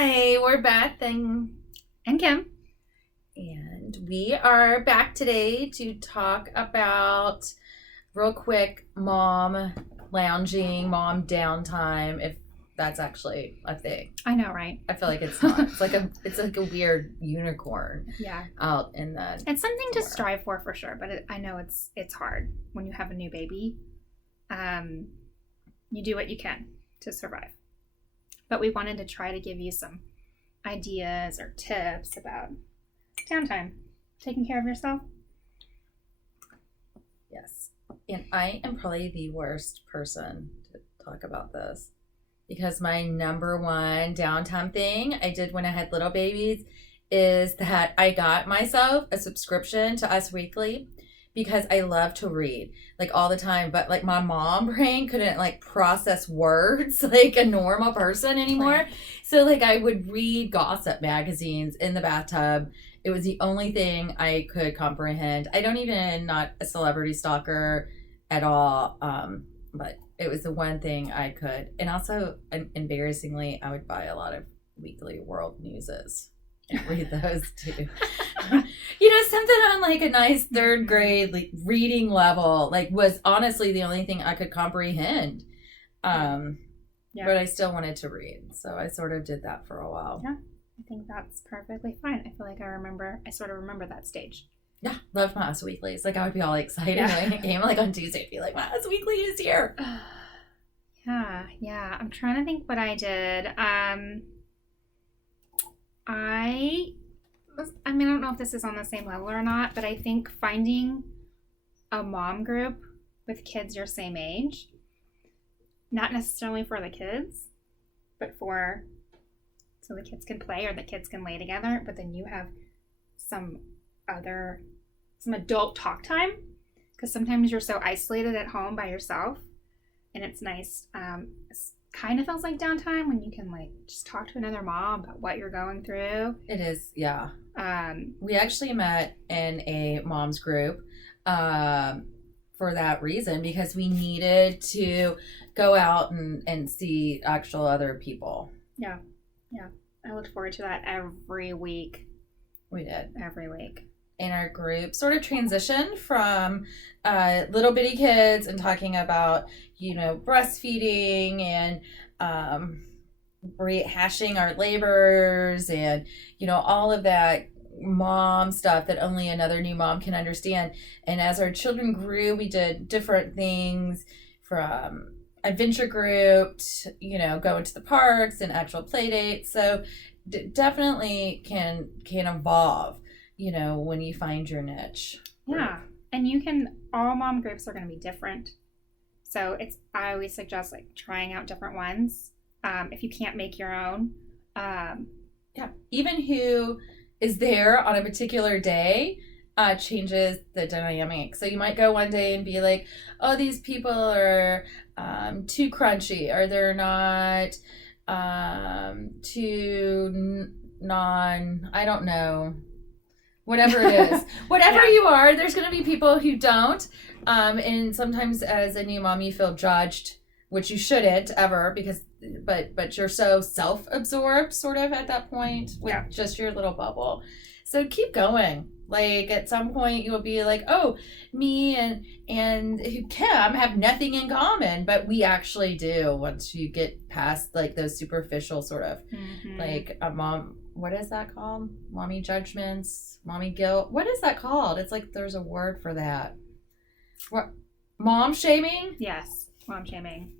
Hi, we're Beth and Kim. and we are back today to talk about real quick mom lounging, mom downtime, if that's actually a thing. I know, right? I feel like it's not. It's like a weird unicorn. Yeah. Out in the It's something to strive for sure, but I know it's hard when you have a new baby. You do what you can to survive. But we wanted to try to give you some ideas or tips about downtime, taking care of yourself. Yes. And I am probably the worst person to talk about this because my number one downtime thing I did when I had little babies is that I got myself a subscription to Us Weekly because I love to read like all the time, but like my mom brain couldn't like process words like a normal person anymore. Right. So like I would read gossip magazines in the bathtub. It was the only thing I could comprehend. Not a celebrity stalker at all, but it was the one thing I could. And also, embarrassingly, I would buy a lot of Weekly World Newses and read those too. Something on like a nice third grade like reading level, like was honestly the only thing I could comprehend. But I still wanted to read, so I sort of did that for a while. Yeah, I think that's perfectly fine. I feel like I sort of remember that stage. Yeah, loved my Us Weeklies. Like I would be all excited when it came like on Tuesday. I'd be like, my Us Weekly is here. Yeah. I'm trying to think what I did. I don't know if this is on the same level or not, but I think finding a mom group with kids your same age, not necessarily for the kids, but so the kids can play or the kids can lay together, but then you have some adult talk time, because sometimes you're so isolated at home by yourself, and it's nice. It kind of feels like downtime when you can like just talk to another mom about what you're going through. It is, yeah. We actually met in a mom's group for that reason, because we needed to go out and see actual other people. Yeah. I looked forward to that every week. We did. Every week. And our group sort of transitioned from little bitty kids and talking about, breastfeeding and rehashing our labors and, all of that mom stuff that only another new mom can understand. And as our children grew, we did different things from adventure group to, going to the parks and actual play dates. So definitely can evolve, when you find your niche. Yeah. And all mom groups are going to be different. So I always suggest like trying out different ones. If you can't make your own. Even who is there on a particular day changes the dynamic. So you might go one day and be like, oh, these people are too crunchy, or they're not too I don't know. Whatever it is. Whatever you are, there's going to be people who don't. And sometimes as a new mom, you feel judged, which you shouldn't ever, but you're so self-absorbed sort of at that point with just your little bubble. So keep going. Like at some point you will be like, oh, me and Kim have nothing in common, but we actually do once you get past like those superficial sort of like a mom. What is that called? Mommy judgments, mommy guilt. What is that called? It's like there's a word for that. What? Mom shaming? Yes, mom shaming.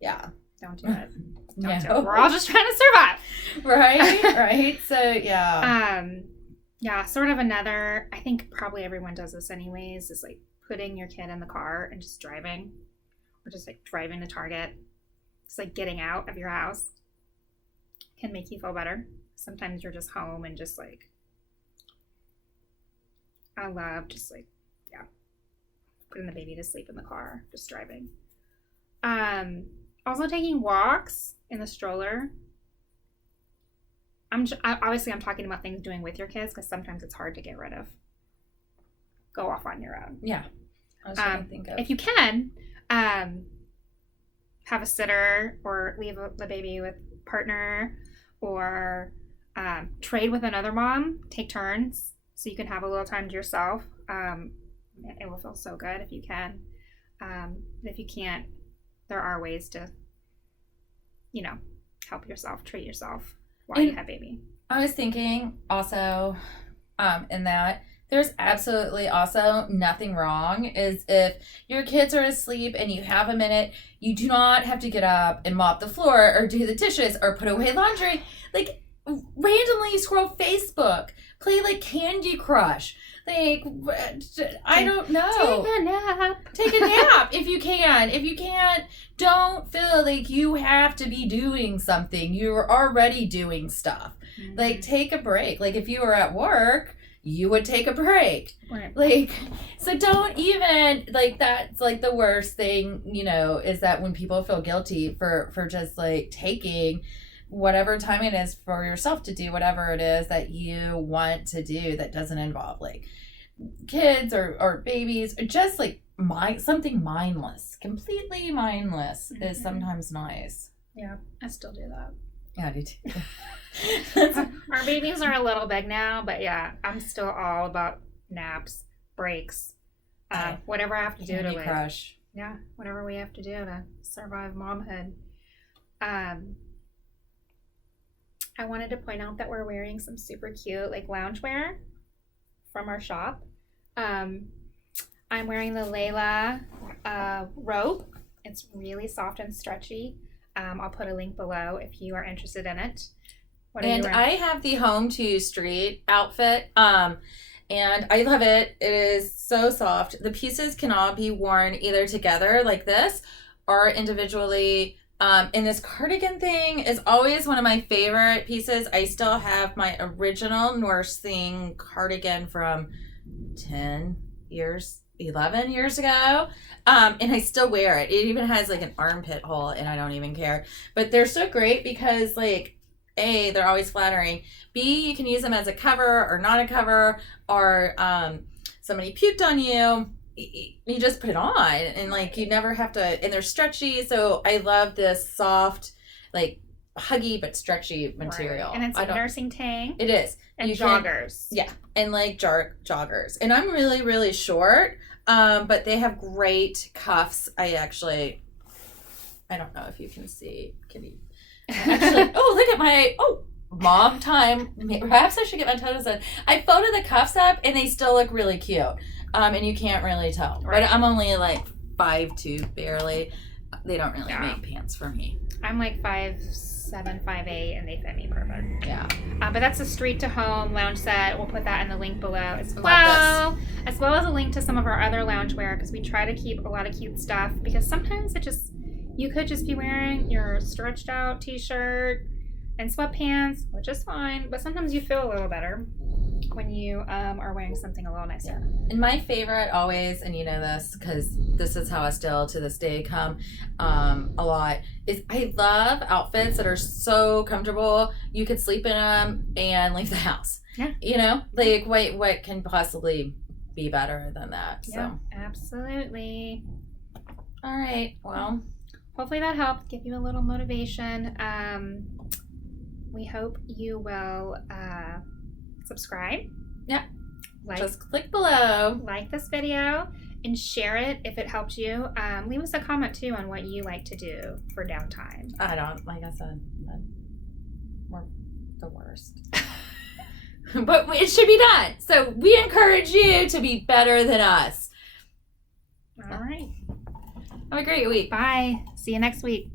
Yeah. Don't do it. Don't do it. We're all just trying to survive. Right. So, yeah. Yeah, sort of another, I think probably everyone does this anyways, is like putting your kid in the car and just driving, or just like driving to Target. Just like getting out of your house can make you feel better. Sometimes you're just home and just like, I love just like, putting the baby to sleep in the car, just driving. Also taking walks in the stroller. Obviously I'm talking about things doing with your kids, because sometimes it's hard to get rid of. Go off on your own. Yeah. I was trying to think of. If you can, have a sitter or leave the baby with a partner, or trade with another mom, take turns so you can have a little time to yourself. It will feel so good if you can. If you can't, there are ways to, help yourself, treat yourself while you have baby. I was thinking also in that there's absolutely also nothing wrong is if your kids are asleep and you have a minute, you do not have to get up and mop the floor or do the dishes or put away laundry. Like, randomly scroll Facebook, play like Candy Crush. Like, I don't know. Take a nap if you can. If you can't, don't feel like you have to be doing something. You're already doing stuff. Mm-hmm. Like, take a break. Like, if you were at work, you would take a break. Right. Like, so don't even, like, that's like the worst thing, is that when people feel guilty for just like taking whatever time it is for yourself to do whatever it is that you want to do that doesn't involve like kids or babies, or just like something mindless, completely mindless is sometimes nice. Yeah, I still do that. Yeah, I do too. Our babies are a little big now, but yeah, I'm still all about naps, breaks, whatever I have to do to live. Crush. Yeah, whatever we have to do to survive momhood. I wanted to point out that we're wearing some super cute like loungewear from our shop. I'm wearing the Layla robe. It's really soft and stretchy. I'll put a link below if you are interested in it. And I have the Home to Street outfit. And I love it. It is so soft. The pieces can all be worn either together like this or individually. And this cardigan thing is always one of my favorite pieces. I still have my original nursing cardigan from 11 years ago. And I still wear it. It even has like an armpit hole and I don't even care. But they're so great because like, A, they're always flattering. B, you can use them as a cover or not a cover, or somebody puked on you. You just put it on and like you never have to, and they're stretchy. So I love this soft, like huggy but stretchy material. Right. And it's a nursing tank. It is. And joggers. And like joggers. And I'm really, really short, but they have great cuffs. I don't know if you can see. Can you? Actually, look at my, mom time. Perhaps I should get my toes done. I photoed the cuffs up and they still look really cute. And you can't really tell. Right. But I'm only like 5'2", barely. They don't really make pants for me. I'm like 5'7", 5'8", and they fit me perfect. Yeah. But that's a Street to Home lounge set. We'll put that in the link below as well as a link to some of our other loungewear, because we try to keep a lot of cute stuff, because sometimes you could just be wearing your stretched out t-shirt and sweatpants, which is fine, but sometimes you feel a little better when you are wearing something a little nicer. And my favorite always, and you know this because this is how I still to this day come a lot, is I love outfits that are so comfortable you could sleep in them and leave the house. Yeah. Like what can possibly be better than that? Yeah, so. Absolutely. All right. Well, hopefully that helped give you a little motivation. We hope you will subscribe. Yeah. Just click below. Like this video and share it if it helped you. Leave us a comment too on what you like to do for downtime. I don't, like I said, we're the worst. But it should be done. So we encourage you to be better than us. All right. Have a great week. Bye. See you next week.